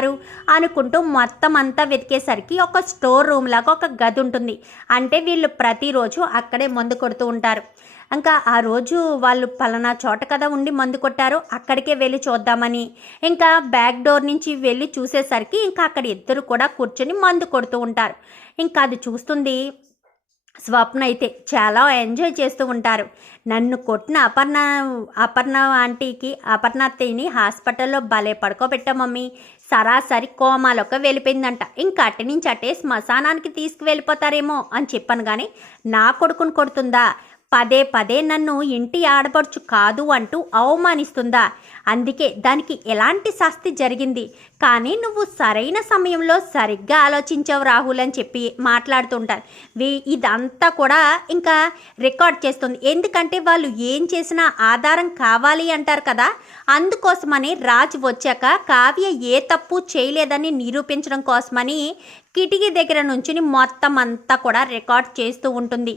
ఉన్నారు అనుకుంటూ మొత్తం అంతా వెతికేసరికి ఒక స్టోర్ రూమ్ లాగా ఒక గది ఉంటుంది. అంటే వీళ్ళు ప్రతిరోజు అక్కడే మందు కొడుతూ ఉంటారు. ఇంకా ఆ రోజు వాళ్ళు పలానా చోట కదా ఉండి మందు కొట్టారు అక్కడికే వెళ్ళి చూద్దామని. ఇంకా బ్యాక్ డోర్ నుంచి వెళ్ళి చూసేసరికి ఇంకా అక్కడ ఇద్దరు కూడా కూర్చొని మందు కొడుతూ ఉంటారు. ఇంకా అది చూస్తుంది స్వప్న అయితే చాలా ఎంజాయ్ చేస్తూ ఉంటారు. నన్ను కొట్టిన అపర్ణ అపర్ణ ఆంటీకి అపర్ణ అత్తయ్యని హాస్పిటల్లో భలే పడుకోబెట్టా మమ్మీ. సరాసరి కోమాలోకి వెళ్ళిపోయిందంట. ఇంకా అటు నుంచి అటే శ్మశానానికి తీసుకువెళ్ళిపోతారేమో అని చెప్పాను కానీ నా కొడుకుని కొడుతుందా? పదే పదే నన్ను ఇంటి ఆడపడుచు కాదు అంటూ అవమానిస్తుందా? అందుకే దానికి ఎలాంటి శాస్తి జరిగింది? కానీ నువ్వు సరైన సమయంలో సరిగ్గా ఆలోచించావు రాహుల్ అని చెప్పి మాట్లాడుతుంటారు. ఇదంతా కూడా ఇంకా రికార్డ్ చేస్తుంది. ఎందుకంటే వాళ్ళు ఏం చేసినా ఆధారం కావాలి అంటారు కదా? అందుకోసమని రాజ్ వచ్చాక కావ్య ఏ తప్పు చేయలేదని నిరూపించడం కోసమని కిటికీ దగ్గర నుంచి మొత్తం అంతా కూడా రికార్డ్ చేస్తూ ఉంటుంది.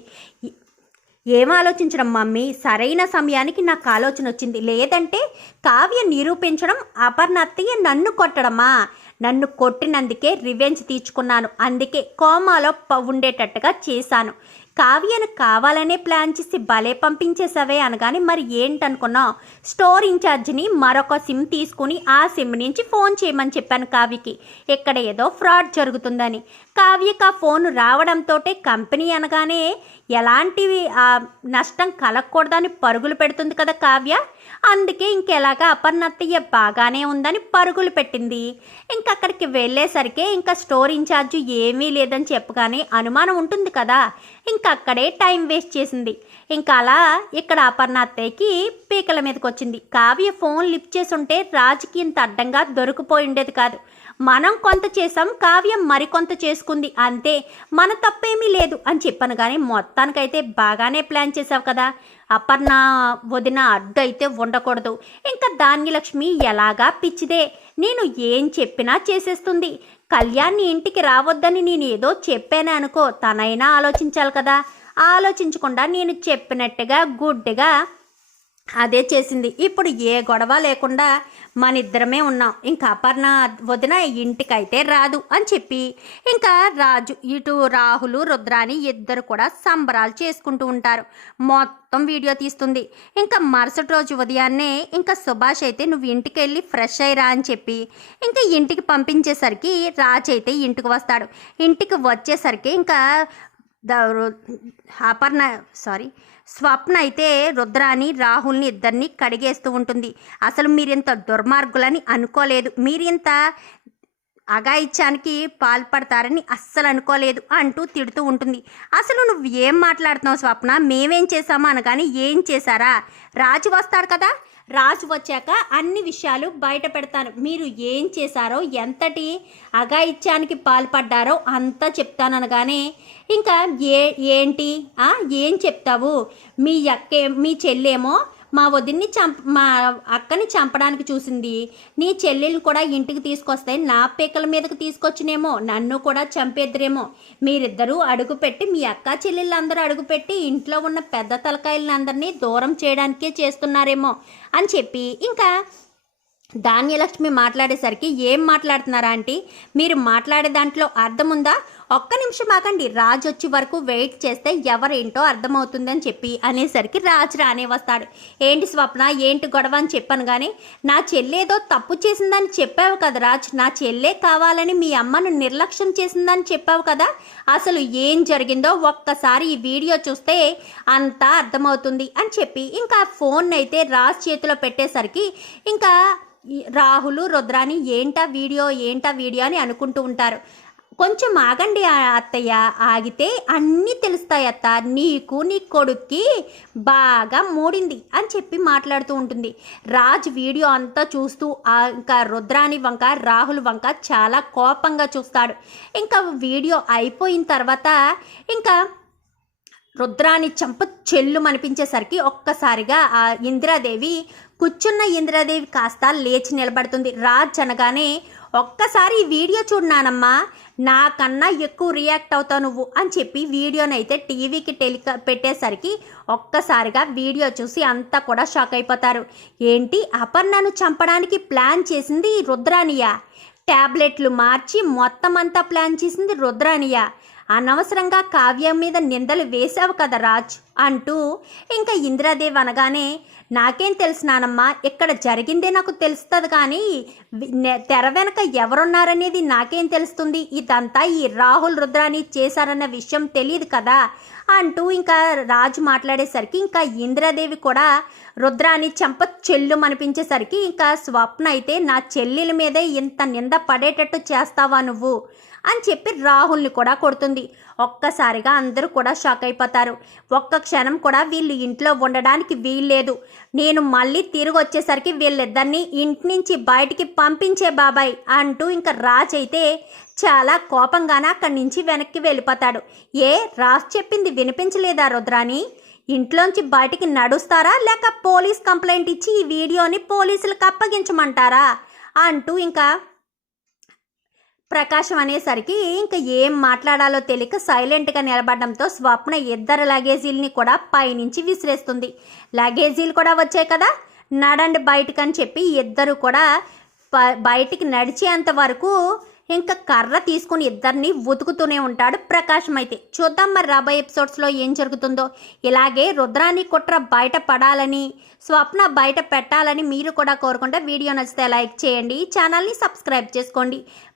ఏం ఆలోచించడం మమ్మీ? సరైన సమయానికి నాకు ఆలోచన వచ్చింది. లేదంటే కావ్య నిరూపించడం అపర్ణత్తయ్య నన్ను కొట్టడమా? నన్ను కొట్టినందుకే రివెంజ్ తీర్చుకున్నాను. అందుకే కోమాలో ఉండేటట్టుగా చేశాను. కావ్యను కావాలనే ప్లాన్ చేసి భలే పంపించేసావే అనగానే మరి ఏంటనుకున్నా స్టోర్ ఇన్ఛార్జ్ని మరొక సిమ్ తీసుకుని ఆ సిమ్ నుంచి ఫోన్ చేయమని చెప్పాను కావ్యకి. ఇక్కడ ఏదో ఫ్రాడ్ జరుగుతుందని. కావ్యకు ఆ ఫోన్ రావడంతో కంపెనీ అనగానే ఎలాంటివి ఆ, నష్టం కలగకూడదని పరుగులు పెడుతుంది కదా కావ్య? అందుకే ఇంకెలాగా అపర్ణత్తయ్య బాగానే ఉందని పరుగులు పెట్టింది. ఇంకా అక్కడికి వెళ్ళేసరికి ఇంకా స్టోర్ ఇన్ఛార్జ్ ఏమీ లేదని చెప్పగానే అనుమానం ఉంటుంది కదా. ఇంకా అక్కడే టైం వేస్ట్ చేసింది. ఇంకా అలా ఇక్కడ అపర్ణ అత్తయ్యకి పీకల మీదకి వచ్చింది కావ్య ఫోన్ లిఫ్ట్ చేసి ఉంటే రాజుకి ఇంత అడ్డంగా దొరికిపోయి ఉండేది కాదు. మనం కొంత చేసాం కావ్యం మరికొంత చేసుకుంది అంతే. మన తప్పేమీ లేదు అని చెప్పాను కానీ మొత్తానికైతే బాగానే ప్లాన్ చేసావు కదా. అపర్ణ వదిన అడ్డు అయితే ఉండకూడదు. ఇంకా ధాన్యలక్ష్మి ఎలాగా పిచ్చిదే. నేను ఏం చెప్పినా చేసేస్తుంది. కళ్యాణ్ని ఇంటికి రావద్దని నేను ఏదో చెప్పాను అనుకో తనైనా ఆలోచించాలి కదా. ఆలోచించకుండా నేను చెప్పినట్టుగా గుడ్డిగా అదే చేసింది. ఇప్పుడు ఏ గొడవ లేకుండా మన ఇద్దరమే ఉన్నాం. ఇంకా అపర్ణ వదిన ఇంటికైతే రాదు అని చెప్పి ఇంకా రాజు ఇటు రాహులు రుద్రాని ఇద్దరు కూడా సంబరాలు చేసుకుంటూ ఉంటారు. మొత్తం వీడియో తీస్తుంది. ఇంకా మరుసటి రోజు ఉదయాన్నే ఇంకా సుభాష్ అయితే నువ్వు ఇంటికి వెళ్ళి ఫ్రెష్ అయ్యిరా అని చెప్పి ఇంకా ఇంటికి పంపించేసరికి రాజు అయితే ఇంటికి వస్తాడు. ఇంటికి వచ్చేసరికి ఇంకా అపర్ణ సారీ స్వప్న అయితే రుద్రాని రాహుల్ని ఇద్దరిని కడిగేస్తూ ఉంటుంది. అసలు మీరింత దుర్మార్గులని అనుకోలేదు. మీరింత అగాయిత్యానికి పాల్పడతారని అస్సలు అనుకోలేదు అంటూ తిడుతూ ఉంటుంది. అసలు నువ్వు ఏం మాట్లాడుతున్నావు స్వప్న? మేమేం చేశామా అనగానే ఏం చేశారా? రాజు వస్తాడు కదా. రాజు వచ్చాక అన్ని విషయాలు బయట పెడతాను. మీరు ఏం చేశారో ఎంతటి అగాయిత్యానికి పాల్పడ్డారో అంతా చెప్తాననగానే ఇంకా ఏ ఏంటి? ఏం చెప్తావు? మీ అక్కే మీ చెల్లేమో మా వదిన్ని చంప మా అక్కని చంపడానికి చూసింది. నీ చెల్లెలు కూడా ఇంటికి తీసుకొస్తే నా పీకల మీదకి తీసుకొచ్చినేమో నన్ను కూడా చంపేద్దరేమో. మీరిద్దరూ అడుగుపెట్టి మీ అక్క చెల్లెళ్ళందరూ అడుగుపెట్టి ఇంట్లో ఉన్న పెద్ద తలకాయలందరినీ దూరం చేయడానికే చేస్తున్నారేమో అని చెప్పి ఇంకా ధాన్యలక్ష్మి మాట్లాడేసరికి ఏం మాట్లాడుతున్నారా ఆంటీ? మీరు మాట్లాడే దాంట్లో అర్థం ఉందా ఒక్క నిమిషం ఆగండి. రాజు వచ్చే వరకు వెయిట్ చేస్తే ఎవరేంటో అర్థమవుతుందని చెప్పి అనేసరికి రాజు రానే వస్తాడు. ఏంటి స్వప్న? ఏంటి గొడవ అని చెప్పాను కానీ నా చెల్లేదో తప్పు చేసిందని చెప్పావు కదా రాజ్. నా చెల్లే కావాలని మీ అమ్మను నిర్లక్ష్యం చేసిందని చెప్పావు కదా. అసలు ఏం జరిగిందో ఒక్కసారి ఈ వీడియో చూస్తే అంతా అర్థమవుతుంది అని చెప్పి ఇంకా ఫోన్ అయితే రాజ్ చేతిలో పెట్టేసరికి ఇంకా రాహులు రుద్రాని ఏంటా వీడియో ఏంటా వీడియో అని అనుకుంటూ ఉంటారు. కొంచెం ఆగండి ఆ అత్తయ్య ఆగితే అన్నీ తెలుస్తాయి అత్త. నీకు నీ కొడుక్కి బాగా మూడింది అని చెప్పి మాట్లాడుతూ ఉంటుంది. రాజ్ వీడియో అంతా చూస్తూ ఆ ఇంకా రుద్రాని వంక రాహుల్ వంక చాలా కోపంగా చూస్తాడు. ఇంకా వీడియో అయిపోయిన తర్వాత ఇంకా రుద్రాని చంప చెల్లు అనిపించేసరికి ఒక్కసారిగా ఆ ఇందిరాదేవి కూర్చున్న ఇందిరాదేవి కాస్త లేచి నిలబడుతుంది. రాజ్ అనగానే ఒక్కసారి ఈ వీడియో చూడనానమ్మా. నాకన్నా ఎక్కువ రియాక్ట్ అవుతావు నువ్వు అని చెప్పి వీడియోనైతే టీవీకి టెలికా పెట్టేసరికి ఒక్కసారిగా వీడియో చూసి అంతా కూడా షాక్ అయిపోతారు. ఏంటి? అపర్ణను చంపడానికి ప్లాన్ చేసింది రుద్రానియా. ట్యాబ్లెట్లు మార్చి మొత్తం అంతా ప్లాన్ చేసింది రుద్రానియా. అనవసరంగా కావ్యం మీద నిందలు వేశావు కదా రాజ్ అంటూ ఇంకా ఇందిరాదేవి అనగానే నాకేం తెలుసు నానమ్మా ఇక్కడ జరిగిందే నాకు తెలుస్తుంది కానీ వి- తెర వెనక ఎవరున్నారనేది నాకేం తెలుస్తుంది? ఇదంతా ఈ రాహుల్ రుద్రాని చేశారన్న విషయం తెలియదు కదా? అంటూ ఇంకా రాజు మాట్లాడేసరికి ఇంకా ఇందిరాదేవి కూడా రుద్రాని చెంప చెల్లు అనిపించేసరికి ఇంకా స్వప్న అయితే నా చెల్లెల మీదే ఇంత నింద పడేటట్టు చేస్తావా నువ్వు? అని చెప్పి రాహుల్ని కూడా కొడుతుంది. ఒక్కసారిగా అందరూ కూడా షాక్ అయిపోతారు. ఒక్క క్షణం కూడా వీళ్ళు ఇంట్లో ఉండడానికి వీల్లేదు. నేను మళ్ళీ తిరిగి వచ్చేసరికి వీళ్ళిద్దరిని ఇంటి నుంచి బయటికి పంపించే బాబాయ్ అంటూ ఇంకా రాజ్ అయితే చాలా కోపంగానే అక్కడి నుంచి వెనక్కి వెళ్ళిపోతాడు. ఏ రాజ్ చెప్పింది వినిపించలేదా రుద్రాని ఇంట్లోంచి బయటికి నడుస్తారా? లేక పోలీస్ కంప్లైంట్ ఇచ్చి ఈ వీడియోని పోలీసులకు అప్పగించమంటారా? అంటూ ఇంకా ప్రకాశం అనేసరికి ఇంకా ఏం మాట్లాడాలో తెలియక సైలెంట్గా నిలబడడంతో స్వప్న ఇద్దరు లగేజీల్ని కూడా పైనుంచి విసిరేస్తుంది. లగేజీలు కూడా వచ్చాయి కదా? నడండి బయటకని చెప్పి ఇద్దరు కూడా బయటికి నడిచేంత వరకు ఇంకా కర్ర తీసుకుని ఇద్దరిని ఉతుకుతూనే ఉంటాడు ప్రకాశం అయితే. చూద్దాం మరి రాబోయే ఎపిసోడ్స్లో ఏం జరుగుతుందో. ఇలాగే రుద్రాని కుట్ర బయట పడాలని స్వప్న బయట పెట్టాలని మీరు కూడా కోరుకుంటే వీడియో నచ్చితే లైక్ చేయండి ఛానల్ని సబ్స్క్రైబ్ చేసుకోండి.